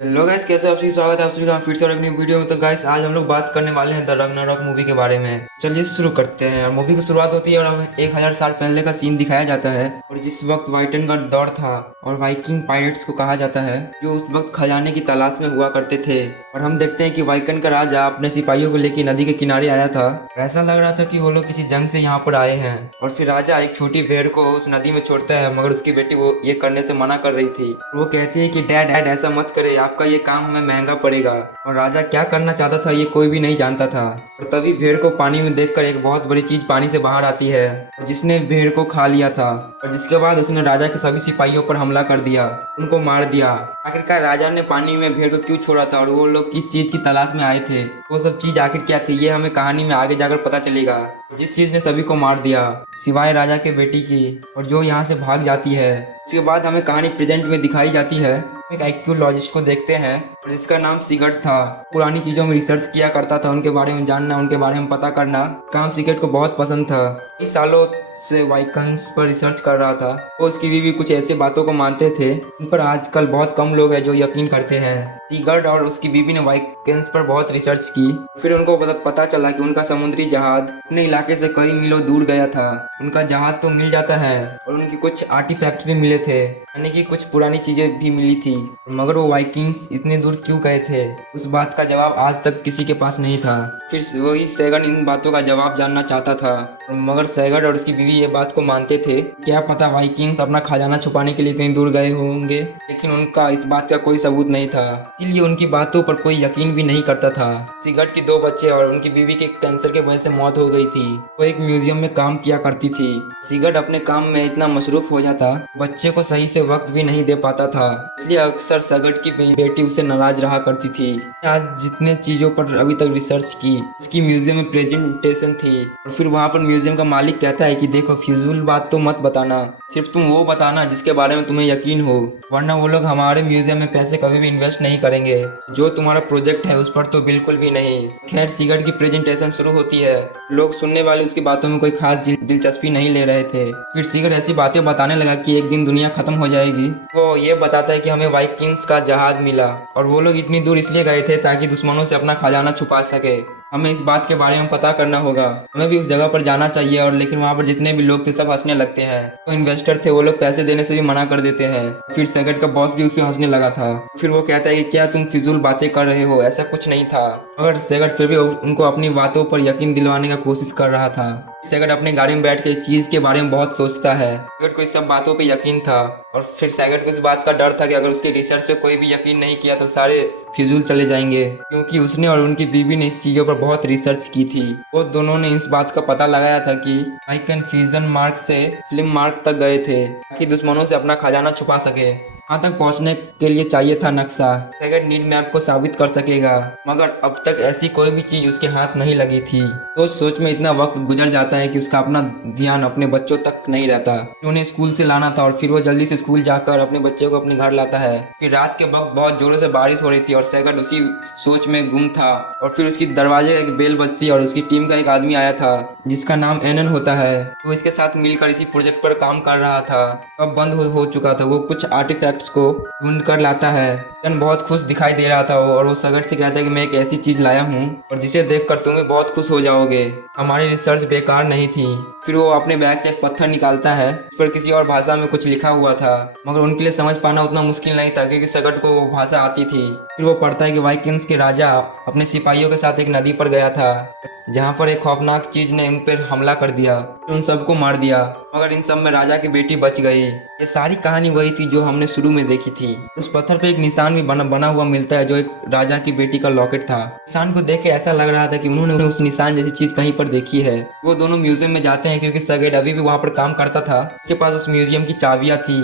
Hello guys, कैसे हो आप सभी। स्वागत है आप सभी का फिर से और एक नई वीडियो में। तो गाइस आज हम लोग बात करने वाले हैं द रग्नारॉक मूवी के बारे में। चलिए शुरू करते हैं। और मूवी की शुरुआत होती है और हमें 1000 साल पहले का सीन दिखाया जाता है और जिस वक्त वाइटन का दौर था और वाइकिंग पायरेट्स को कहा जाता है जो उस वक्त खजाने की तलाश में हुआ करते थे। और हम देखते हैं कि वाइकन का राजा अपने सिपाहियों को लेकर नदी के किनारे आया था। ऐसा लग रहा था कि वो लोग किसी जंग से यहाँ पर आए हैं। और फिर राजा एक छोटी भेड़ को उस नदी में छोड़ता है, मगर उसकी बेटी वो ये करने से मना कर रही थी। वो कहती है कि डैड ऐसा मत करे, आपका ये काम हमें महंगा पड़ेगा। और राजा क्या करना चाहता था ये कोई भी नहीं जानता था। और तभी भेड़ को पानी में देखकर एक बहुत बड़ी चीज पानी से बाहर आती है और जिसने भेड़ को खा लिया था। और जिसके बाद उसने राजा के सभी सिपाहियों पर हमला कर दिया, उनको मार दिया। आखिरकार राजा ने पानी में भेड़ को क्यों छोड़ा था और वो लोग किस चीज की तलाश में आए थे, वो सब चीज आखिर क्या थी, ये हमें कहानी में आगे जाकर पता चलेगा। जिस चीज ने सभी को मार दिया सिवाय राजा के बेटी की, और जो यहाँ से भाग जाती है। इसके बाद हमें कहानी प्रेजेंट में दिखाई जाती है। एक आर्कियोलॉजिस्ट को देखते हैं और जिसका नाम सिगट था। पुरानी चीजों में रिसर्च किया करता था, उनके बारे में जानना, उनके बारे में पता करना काम सिगट को बहुत पसंद था। कई सालों से वाइकिंग्स पर रिसर्च कर रहा था। वो उसकी बीवी कुछ ऐसे बातों को मानते थे इन पर आजकल बहुत कम लोग हैं जो यकीन करते हैं। सिगट और उसकी बीवी ने वाइकिंग्स पर बहुत रिसर्च की। फिर उनको पता चला कि उनका समुद्री जहाज अपने इलाके से कई मीलों दूर गया था। उनका जहाज तो मिल जाता है और उनकी कुछ आर्टिफैक्ट्स भी मिले थे, यानी कि कुछ पुरानी चीजें भी मिली थी। मगर वो वाइकिंग्स इतने दूर क्यों गए थे, उस बात का जवाब आज तक किसी के पास नहीं था। फिर वही सैगन इन बातों का जवाब जानना चाहता था, मगर सैगन और उसकी बीवी ये बात को मानते थे। क्या पता वाइकिंग्स अपना खजाना छुपाने के लिए इतनी दूर गए होंगे, लेकिन उनका इस बात का कोई सबूत नहीं था, इसलिए उनकी बातों पर कोई यकीन भी नहीं करता था। सिगट की 2 बच्चे और उनकी बीवी के कैंसर के वजह से मौत हो गई थी। वो एक म्यूजियम में काम किया करती थी। सिगट अपने काम में इतना मसरूफ हो जाता, बच्चे को सही से वक्त भी नहीं दे पाता था, इसलिए अक्सर सगट की बेटी उससे नाराज रहा करती थी। आज जितने चीजों पर अभी तक रिसर्च की उसकी म्यूजियम में प्रेजेंटेशन थी। और फिर वहाँ पर म्यूजियम का मालिक कहता है कि देखो, फिजूल बात तो मत बताना, सिर्फ तुम वो बताना जिसके बारे में तुम्हें यकीन हो, वरना वो लोग हमारे म्यूजियम में पैसे कभी भी इन्वेस्ट नहीं करेंगे। जो तुम्हारा प्रोजेक्ट है उस पर तो बिल्कुल भी नहीं। खैर सिगट की प्रेजेंटेशन शुरू होती है। लोग सुनने वाले उसकी बातों में कोई खास दिलचस्पी नहीं ले रहे थे। फिर सिगट ऐसी बातें बताने लगा कि एक दिन दुनिया खत्म हो जाएगी। वो ये बताता है कि हमें वाइकिंग्स का जहाज मिला और वो लोग इतनी दूर इसलिए गए थे ताकि दुश्मनों से अपना खजाना छुपा सके। हमें इस बात के बारे में पता करना होगा, हमें भी उस जगह पर जाना चाहिए। और लेकिन वहाँ पर जितने भी लोग थे सब हंसने लगते हैं। तो इन्वेस्टर थे, वो लोग पैसे देने से भी मना कर देते हैं। फिर सैगट का बॉस भी उस पर हंसने लगा था। फिर वो कहता है कि क्या तुम फिजूल बातें कर रहे हो, ऐसा कुछ नहीं था। मगर सैगट फिर भी उनको अपनी बातों पर यकीन दिलवाने का कोशिश कर रहा था। सैगट अपने गाड़ी में बैठ के इस चीज के बारे में बहुत सोचता है। सैगट को इस सब बातों पे यकीन था और फिर सैगट को इस बात का डर था कि अगर उसके रिसर्च पे कोई भी यकीन नहीं किया तो सारे फिजूल चले जाएंगे, क्योंकि उसने और उनकी बीवी ने इस चीजों पर बहुत रिसर्च की थी। वो दोनों ने इस बात का पता लगाया था कि आइकन फ्यूजन मार्क से फिल्म मार्क तक गए थे ताकि दुश्मनों से अपना खजाना छुपा सके। वहाँ तक पहुँचने के लिए चाहिए था नक्शा। सैगट नीड मैप को साबित कर सकेगा, मगर अब तक ऐसी कोई भी चीज उसके हाथ नहीं लगी थी। तो सोच में इतना वक्त गुजर जाता है कि उसका अपना ध्यान अपने बच्चों तक नहीं रहता। उन्हें स्कूल से लाना था और फिर वो जल्दी से स्कूल जाकर अपने बच्चे को अपने घर लाता है। फिर रात के वक्त बहुत जोरों से बारिश हो रही थी और सैगट उसी सोच में गुम था। और फिर उसकी दरवाजे एक बेल बजती और उसकी टीम का एक आदमी आया था जिसका नाम एनन होता है। वो इसके साथ मिलकर इसी प्रोजेक्ट पर काम कर रहा था। अब बंद हो चुका था। वो कुछ आर्टिफैक्ट्स को ढूंढ कर लाता है। एनन बहुत खुश दिखाई दे रहा था और वो सगट से कहता है कि मैं एक ऐसी चीज लाया हूँ और जिसे देखकर तुम भी बहुत खुश हो जाओगे। हमारी रिसर्च बेकार नहीं थी। फिर वो अपने बैग से एक पत्थर निकालता है, उस पर किसी और भाषा में कुछ लिखा हुआ था, मगर उनके लिए समझ पाना उतना मुश्किल नहीं था क्योंकि सगट को वो भाषा आती थी। फिर वो पढ़ता है कि वाइकिंग्स के राजा अपने सिपाहियों के साथ एक नदी पर गया था जहाँ पर एक खौफनाक चीज ने उन पर हमला कर दिया, उन सबको मार दिया, मगर इन सब में राजा की बेटी बच गई। ये सारी कहानी वही थी जो हमने शुरू में देखी थी। उस पत्थर पे एक निशान भी बना हुआ मिलता है जो एक राजा की बेटी का लॉकेट था। निशान को देख के ऐसा लग रहा था कि उन्होंने उस निशान जैसी चीज कहीं पर देखी है। वो दोनों म्यूजियम में जाते हैं क्योंकि सगेट अभी भी वहाँ पर काम करता था। उसके पास उस म्यूजियम की चाबियां थी।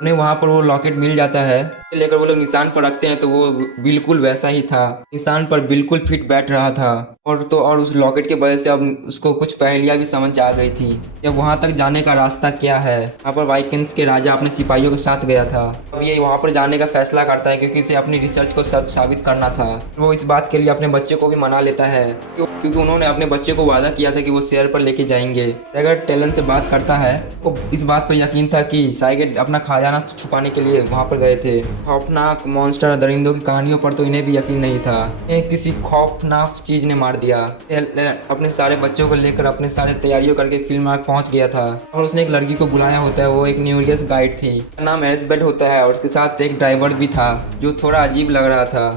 उन्हें वहाँ पर वो लॉकेट मिल जाता है, लेकर वो लोग निशान पर रखते हैं तो वो बिल्कुल वैसा ही था। निशान पर बिल्कुल फिट बैठ रहा था। और उस लॉकेट के वजह से अब उसको कुछ पहेलियां भी समझ आ गई थी। अब वहाँ तक जाने का रास्ता क्या है। वहाँ पर वाइकिंग्स के राजा अपने सिपाहियों के साथ गया था। अब ये वहाँ पर जाने का फैसला करता है क्योंकि इसे अपनी रिसर्च को सच साबित करना था। वो इस बात के लिए अपने बच्चे को भी मना लेता है क्योंकि उन्होंने अपने बच्चे को वादा किया था कि वो शेयर पर लेके जाएंगे। सैगट टेलन से बात करता है। वो इस बात पर यकीन था कि सैगट अपना खजाना छुपाने के लिए वहाँ पर गए थे। खौफनाक मॉन्स्टर दरिंदों की कहानियों पर तो इन्हें भी यकीन नहीं था। इन्हें किसी खौफनाक चीज ने मार दिया। अपने सारे बच्चों को लेकर अपने सारे तैयारियों करके फील्ड मार्क पहुंच गया था और उसने एक लड़की को बुलाया होता है। वो एक न्यूरियस गाइड थी, उसका नाम एलिजबेथ होता है और उसके साथ एक ड्राइवर भी था जो थोड़ा अजीब लग रहा था।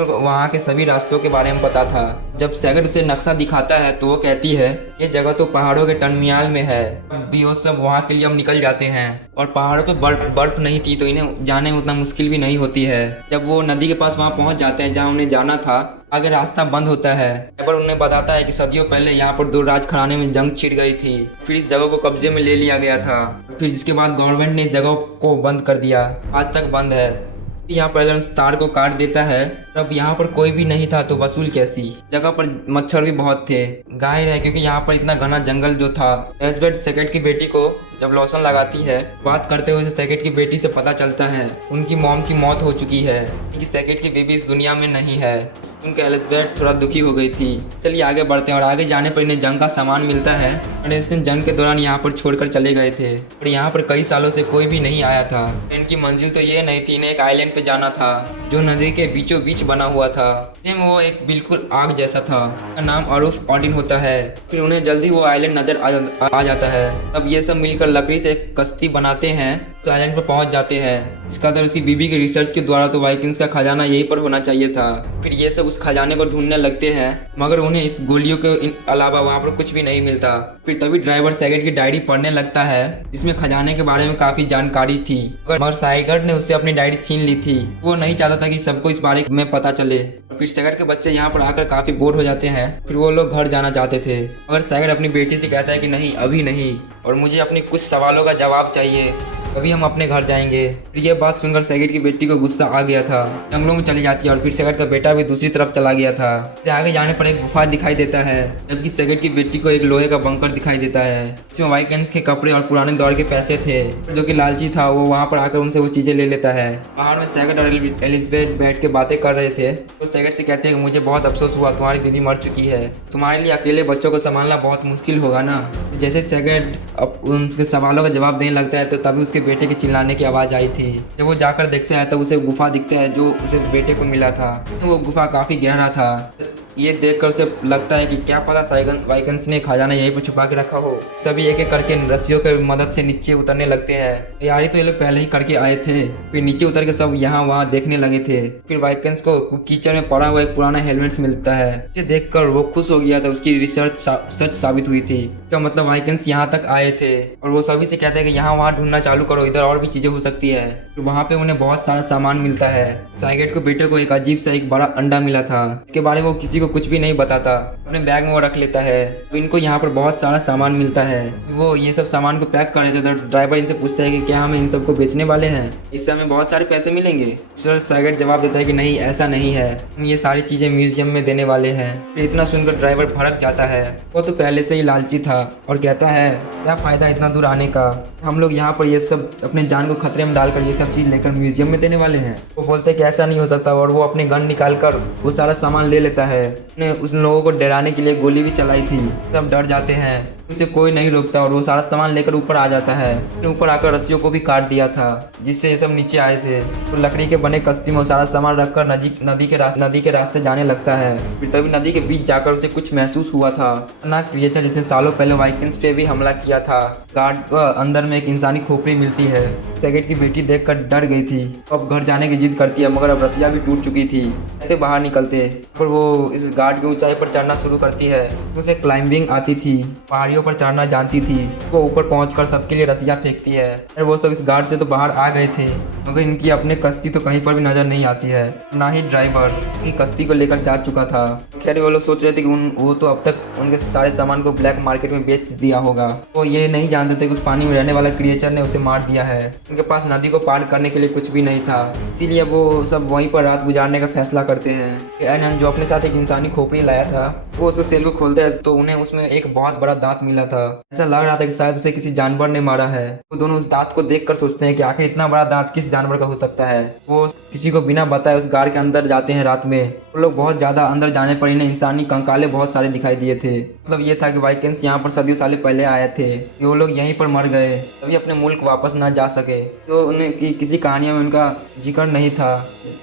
वहाँ के सभी रास्तों के बारे में पता था। जब सैगट उसे नक्शा दिखाता है तो वो कहती है ये जगह तो पहाड़ों के टनमियाल में है। भी वो सब वहाँ के लिए अब निकल जाते हैं और पहाड़ों पे बर्फ नहीं थी तो इन्हें जाने में उतना मुश्किल भी नहीं होती है। जब वो नदी के पास वहाँ पहुँच जाते हैं जहाँ उन्हें जाना था, आगे रास्ता बंद होता है। पर उन्हें बताता है कि सदियों पहले यहाँ पर 2 राज घराने में जंग छिड़ गई थी, फिर इस जगह को कब्जे में ले लिया गया था, फिर जिसके बाद गवर्नमेंट ने इस जगह को बंद कर दिया, आज तक बंद है। यहाँ पर अगर तार को काट देता है, अब यहाँ पर कोई भी नहीं था तो वसूल कैसी। जगह पर मच्छर भी बहुत थे, जाहिर है क्योंकि यहाँ पर इतना घना जंगल जो था। एलिजबेथ सैगट की बेटी को जब लोशन लगाती है, बात करते हुए सैगट की बेटी से पता चलता है उनकी मॉम की मौत हो चुकी है, क्योंकि सैगट की बेबी इस दुनिया में नहीं है। उनका एलिजबेथ थोड़ा दुखी हो गई थी। चलिए आगे बढ़ते हैं और आगे जाने पर इन्हें जंग का सामान मिलता है और इस जंग के दौरान यहाँ पर छोड़कर चले गए थे और यहाँ पर कई सालों से कोई भी नहीं आया था। इनकी मंजिल तो ये नहीं थी, इन्हें एक आइलैंड पे जाना था जो नदी के बीचों बीच बना हुआ था। वो एक बिल्कुल आग जैसा था, उसका नाम अरूफ ऑडिन होता है। फिर उन्हें जल्दी वो आइलैंड नजर आ जाता है। अब ये सब मिलकर लकड़ी से एक कश्ती बनाते हैं तो आइलैंड पर पहुंच जाते हैं। इसका तो उसकी बीबी के रिसर्च के द्वारा तो वाइकिंग्स का खजाना यहीं पर होना चाहिए था। फिर ये सब उस खजाने को ढूंढने लगते हैं मगर उन्हें इस गोलियों के अलावा वहाँ पर कुछ भी नहीं मिलता। फिर तभी ड्राइवर सैगट की डायरी पढ़ने लगता है जिसमें खजाने के बारे में काफी जानकारी थी, मगर सैगट ने उससे अपनी डायरी छीन ली थी। वो नहीं चाहता था कि सबको इस बारे में पता चले। फिर सैगट के बच्चे यहाँ पर आकर काफी बोर हो जाते हैं। फिर वो लोग घर जाना चाहते थे मगर सैगट अपनी बेटी से कहता है कि नहीं, अभी नहीं, और मुझे अपने कुछ सवालों का जवाब चाहिए, अभी हम अपने घर जाएंगे। फिर ये बात सुनकर सैगट की बेटी को गुस्सा आ गया था, जंगलों में चली जाती है और फिर सैगट का बेटा भी दूसरी तरफ चला गया था। आगे जाने पर एक गुफा दिखाई देता है, जबकि सैगट की बेटी को एक लोहे का बंकर दिखाई देता है जिसमें वाइकिंग्स के कपड़े और पुराने दौर के पैसे थे। जो कि लालची था वो वहाँ पर आकर उनसे वो चीजें ले लेता है। पहाड़ में सैगट और एलिजबेथ बैठ के बातें कर रहे थे तो सैगट से कहते हैं कि मुझे बहुत अफसोस हुआ, तुम्हारी दीदी मर चुकी है, तुम्हारे लिए अकेले बच्चों को संभालना बहुत मुश्किल होगा ना। जैसे सैगट अब उनके सवालों का जवाब देने लगता है तो तभी उसके बेटे के चिल्लाने की आवाज़ आई थी। जब वो जाकर देखता है तो उसे गुफा दिखता है जो उसे बेटे को मिला था। वो गुफा काफ़ी गहरा था। ये देखकर उसे लगता है कि क्या पता वाइकिंग्स ने खजाना यहीं पर छुपा के रखा हो। सभी एक एक करके रस्सियों की मदद से नीचे उतरने लगते हैं। तैयारी तो ये लोग पहले ही करके आए थे। फिर नीचे उतर के सब यहाँ वहाँ देखने लगे थे। फिर वाइकिंग्स को कीचड़ में पड़ा हुआ एक पुराना हेलमेट मिलता है, जिसे देखकर वो खुश हो गया था। उसकी रिसर्च सच साबित हुई थी। इसका मतलब वाइकिंग्स यहाँ तक आए थे और वो सभी से कहते हैं कि यहाँ वहाँ ढूंढना चालू करो, इधर और भी चीजें हो सकती है। फिर वहाँ पे उन्हें बहुत सारा सामान मिलता है। सैगट को बेटे को एक अजीब सा एक बड़ा अंडा मिला था, इसके बारे में वो किसी को कुछ भी नहीं बताता, अपने बैग में वो रख लेता है। तो इनको यहाँ पर बहुत सारा सामान मिलता है। वो ये सब सामान को पैक कर लेते तो ड्राइवर इनसे पूछता है कि क्या हम इन सबको बेचने वाले हैं, इससे हमें बहुत सारे पैसे मिलेंगे। फिर सैगट जवाब देता है कि नहीं, ऐसा नहीं है, हम ये सारी चीजें म्यूजियम में देने वाले हैं। फिर इतना सुनकर ड्राइवर भड़क जाता है। वो तो पहले से ही लालची था और कहता है क्या फायदा इतना दूर आने का, हम लोग यहाँ पर ये सब अपने जान को खतरे में डालकर ये सब चीज लेकर म्यूजियम में देने वाले हैं। वो बोलते हैं कि ऐसा नहीं हो सकता और वो अपने गन निकाल कर वो सारा सामान ले लेता है। उसने उन लोगों को डराने के लिए गोली भी चलाई थी। सब डर जाते हैं, उसे कोई नहीं रोकता और वो सारा सामान लेकर ऊपर आ जाता है। ऊपर आकर रस्सियों को भी काट दिया था जिससे ये सब नीचे आए थे। तो लकड़ी के बने कश्ती में सारा सामान रखकर नदी के रास्ते जाने लगता है। फिर तभी नदी के बीच जाकर उसे कुछ महसूस हुआ था। खतरनाक क्रिएचर जिसने सालों पहले वाइकिंग्स पे भी हमला किया था। गार्ड अंदर में एक इंसानी खोपड़ी मिलती है। सैगट की बेटी देखकर डर गई थी, अब घर जाने की जिद करती है मगर अब रस्सियाँ भी टूट चुकी थी। ऐसे बाहर निकलते पर वो इस गार्ड की ऊंचाई पर चढ़ना शुरू करती है। उसे क्लाइंबिंग आती थी, पहाड़ियों पर चढ़ना जानती थी। वो ऊपर पहुंचकर सबके लिए रस्सियाँ फेंकती है। और वो सब इस गार्ड से तो बाहर आ गए थे मगर इनकी अपने कश्ती तो कहीं पर भी नजर नहीं आती है, ना ही ड्राइवर की कश्ती को लेकर जा चुका था। खैर वो लोग सोच रहे थे कि वो तो अब तक उनके सारे सामान को ब्लैक मार्केट में बेच दिया होगा। वो ये नहीं जानते थे कि उस पानी में रहने वाला क्रिएचर ने उसे मार दिया है। उनके पास नदी को पार करने के लिए कुछ भी नहीं था, इसीलिए वो सब वहीं पर रात गुजारने का फैसला करते हैं। एनन जो अपने साथ एक इंसानी खोपड़ी लाया था वो उसके सेल को खोलते हैं तो उन्हें उसमें एक बहुत बड़ा दांत मिला था। ऐसा लग रहा था कि शायद उसे किसी जानवर ने मारा है। वो दोनों उस दांत को देखकर सोचते हैं कि आखिर इतना बड़ा दांत किस जानवर का हो सकता है। वो किसी को बिना बताए उस गाड़ के अंदर जाते हैं रात में। वो लोग बहुत ज्यादा अंदर जाने पर इन्हें इंसानी कंकाले बहुत सारे दिखाई दिए थे। मतलब ये था कि वाइकिंग्स यहाँ पर सदियों साल पहले आए थे। वो लोग यहीं पर मर गए, तभी अपने मुल्क वापस ना जा सके। तो उन्हें किसी कहानियों में उनका जिक्र नहीं था।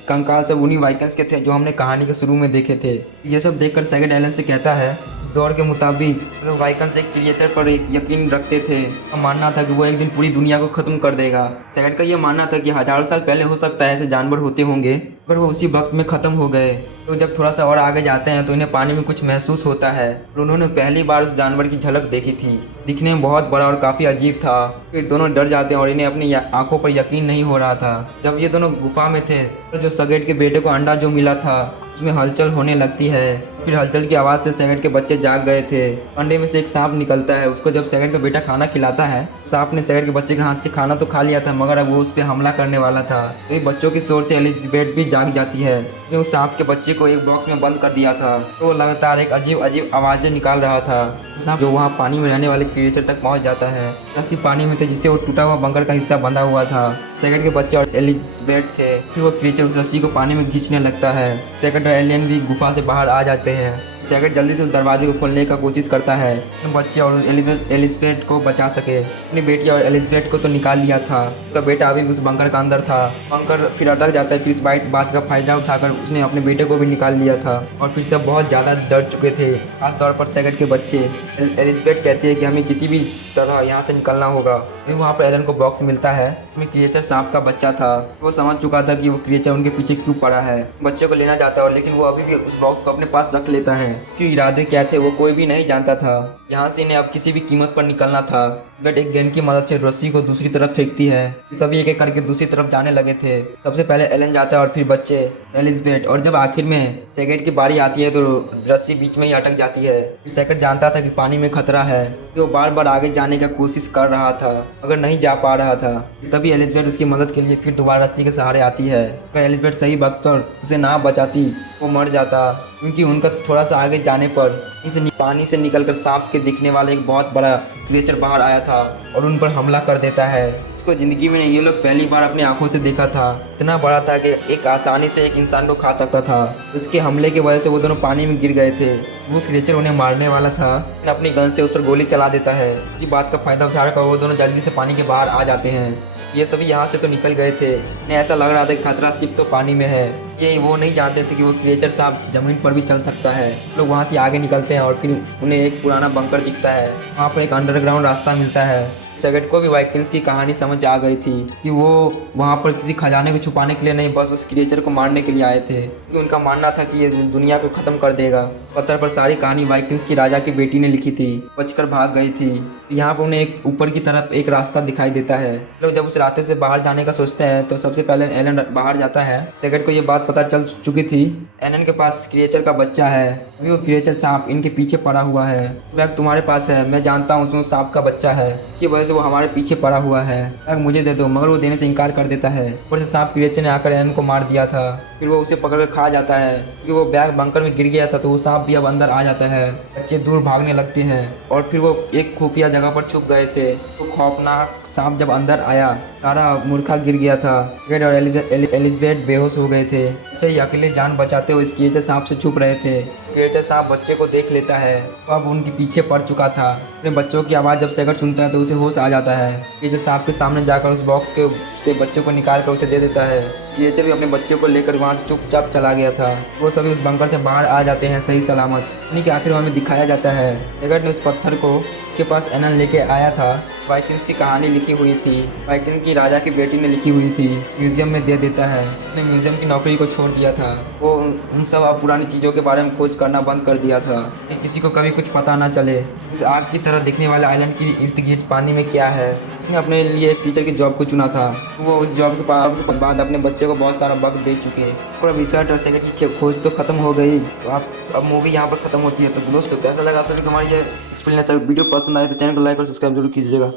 कंकाल सब उन्हीं वाइकिंग्स के थे जो हमने कहानी के शुरू में देखे थे। ये सब देखकर सैगेट एलन से कहता है, उस दौर के मुताबिक लोग वाइकिंग्स एक क्रिएचर पर एक यकीन रखते थे। उनका मानना था कि वो एक दिन पूरी दुनिया को खत्म कर देगा। सैगेट का ये मानना था कि हजारों साल पहले हो सकता है ऐसे जानवर होते होंगे, पर वो उसी वक्त में खत्म हो गए। तो जब थोड़ा सा और आगे जाते हैं तो इन्हें पानी में कुछ महसूस होता है और उन्होंने पहली बार उस जानवर की झलक देखी थी। दिखने में बहुत बड़ा और काफी अजीब था। फिर दोनों डर जाते हैं और इन्हें अपनी आंखों पर यकीन नहीं हो रहा था। जब ये दोनों गुफा में थे तो जो सैगेट के बेटे को अंडा जो मिला था उसमें हलचल होने लगती है। फिर हलचल की आवाज़ से सैगेट के बच्चे जाग गए थे। अंडे में से एक सांप निकलता है। उसको जब सैगेट का बेटा खाना खिलाता है, सांप ने सैगेट के बच्चे के हाथ से खाना तो खा लिया था, मगर अब वो उस पर हमला करने वाला था। तो बच्चों की शोर से एलिजाबेथ भी जाग जाती है। उसने उस सांप के बच्चे को एक बॉक्स में बंद कर दिया था। तो वो लगातार एक अजीब अजीब आवाज़ें निकाल रहा था। सांप जो वहाँ पानी में रहने वाले क्रिएचर तक पहुँच जाता है। रस्सी पानी में थे जिससे वो टूटा हुआ बंकर का हिस्सा बंधा हुआ था। सैगेट के बच्चे और एलिजाबेथ थे। फिर वो क्रिएचर उस रस्सी को पानी में खींचने लगता है। सैगेट और एलियन भी गुफा से बाहर आ जाते हैं। सैगेट जल्दी से उस दरवाजे को खोलने का कोशिश करता है, बच्चे और एलिजाबेथ को बचा सके। अपनी बेटी और एलिजाबेथ को तो निकाल लिया था, उसका बेटा अभी भी उस बंकर का अंदर था। बंकर फिर अटक जाता है। फिर इस बात का फायदा उठाकर उसने अपने बेटे को भी निकाल लिया था और फिर सब बहुत ज़्यादा डर चुके थे, खासतौर पर सैगेट के बच्चे। एलिजाबेथ कहती है कि हमें किसी भी तरह यहाँ से निकलना होगा। फिर वहाँ पर एलन को बॉक्स मिलता है, उसमें क्रिएचर सांप का बच्चा था। वो समझ चुका था कि वो क्रिएचर उनके पीछे क्यों पड़ा है। बच्चे को लेना चाहता है, लेकिन वो अभी भी उस बॉक्स को अपने पास रख लेता है। उसके इरादे क्या थे वो कोई भी नहीं जानता था। यहाँ से इन्हें अब किसी भी कीमत पर निकलना था। वेट एक गेंद की मदद से रस्सी को दूसरी तरफ फेंकती है। सभी एक एक करके दूसरी तरफ जाने लगे थे। सबसे पहले एलन जाता है और फिर बच्चे, एलिजाबेथ, और जब आखिर में सैगेट की बारी आती है तो रस्सी बीच में ही अटक जाती है। फिर सैगेट जानता था कि पानी में खतरा है। वो बार बार आगे जाने का कोशिश कर रहा था मगर नहीं जा पा रहा था। तभी एलिजाबेथ उसकी मदद के लिए फिर दोबारा रस्सी के सहारे आती है। अगर एलिजाबेथ सही वक्त पर उसे ना बचाती वो मर जाता, क्योंकि उनका थोड़ा सा आगे जाने पर पानी से निकलकर सांप के दिखने वाला एक बहुत बड़ा क्रिएचर बाहर आया था और उन पर हमला कर देता है। उसको जिंदगी में ये लोग पहली बार अपनी आंखों से देखा था। इतना बड़ा था कि एक आसानी से एक इंसान को खा सकता था। उसके हमले की वजह से वो दोनों पानी में गिर गए थे। वो क्रिएचर उन्हें मारने वाला था, अपनी गन से उस पर गोली चला देता है। इसी बात का फायदा उठाकर वो दोनों जल्दी से पानी के बाहर आ जाते हैं। ये सभी यहाँ से तो निकल गए थे। उन्हें ऐसा लग रहा था कि खतरा सिर्फ तो पानी में है। ये वो नहीं जानते थे कि वो क्रिएचर सांप जमीन पर भी चल सकता है। लोग वहाँ से आगे निकलते हैं और फिर उन्हें एक पुराना बंकर दिखता है। वहाँ पर एक अंडरग्राउंड रास्ता मिलता है। सैगेट को भी वाइकिंग्स की कहानी समझ आ गई थी कि वो वहाँ पर किसी खजाने को छुपाने के लिए नहीं, बस उस क्रिएचर को मारने के लिए आए थे, कि उनका मानना था कि ये दुनिया को खत्म कर देगा। पत्थर पर सारी कहानी वाइकिंग्स की राजा की बेटी ने लिखी थी, बचकर भाग गई थी। यहाँ पर उन्हें एक ऊपर की तरफ एक रास्ता दिखाई देता है। लोग जब उस रास्ते से बाहर जाने का सोचते हैं तो सबसे पहले एलन बाहर जाता है। सैगेट को ये बात पता चल चुकी थी। एलन के पास क्रिएचर का बच्चा है। अभी वो क्रिएचर सांप इनके पीछे पड़ा हुआ है। बैग तुम्हारे पास है, मैं जानता हूँ उसमें सांप का बच्चा है, की वजह से वो हमारे पीछे पड़ा हुआ है। बैग मुझे दे दो, मगर वो देने से इनकार कर देता है। ऊपर से सांप क्रिएचर ने आकर एलन को मार दिया था। फिर वो उसे पकड़ कर खा जाता है। क्योंकि वो बैग बंकर में गिर गया था तो वो सांप भी अब अंदर आ जाता है। बच्चे दूर भागने लगते हैं और फिर वो एक खुफिया जगह पर छुप गए थे। वो खौफनाक सांप जब अंदर आया, सारा मूर्खा गिर गया था। सैगेट और एलिजाबेथ बेहोश हो गए थे। बच्चे ही अकेले जान बचाते हुए इस क्रिएचर सांप से छुप रहे थे। क्रिएचर सांप बच्चे को देख लेता है, तो अब उनके पीछे पड़ चुका था। अपने बच्चों की आवाज़ जब सैगेट सुनता है तो उसे होश आ जाता है। क्रिएचर सांप के सामने जाकर उस बॉक्स के से बच्चे को निकाल कर उसे दे देता है। क्रिएचर भी अपने बच्चे को लेकर वहाँ चुपचाप चला गया था। वो सभी उस बंकर से बाहर आ जाते हैं सही सलामत। उन्हीं के आखिर हमें दिखाया जाता है सैगेट ने उस पत्थर को उसके पास एलन लेके आया था। वाइकिंग्स की कहानी लिखी हुई थी, वाइकिंग्स की राजा की बेटी ने लिखी हुई थी, म्यूजियम में दे देता है। उसने म्यूजियम की नौकरी को छोड़ दिया था। वो उन सब पुरानी चीज़ों के बारे में खोज करना बंद कर दिया था कि किसी को कभी कुछ पता ना चले। उस आग की तरह दिखने वाले आइलैंड की इर्द गिर्द पानी में क्या है। उसने अपने लिए एक टीचर की जॉब को चुना था। वो उस जॉब के बाद अपने बच्चे को बहुत सारा वक्त दे चुके। पूरा रिसर्च और सैगेट की खोज तो खत्म हो गई। तो अब मूवी यहाँ पर खत्म होती है। तो दोस्तों कैसा लगा आप सभी को हमारी ये एक्सप्लेनेशन? वीडियो पसंद आए तो चैनल को लाइक और सब्सक्राइब जरूर कीजिएगा।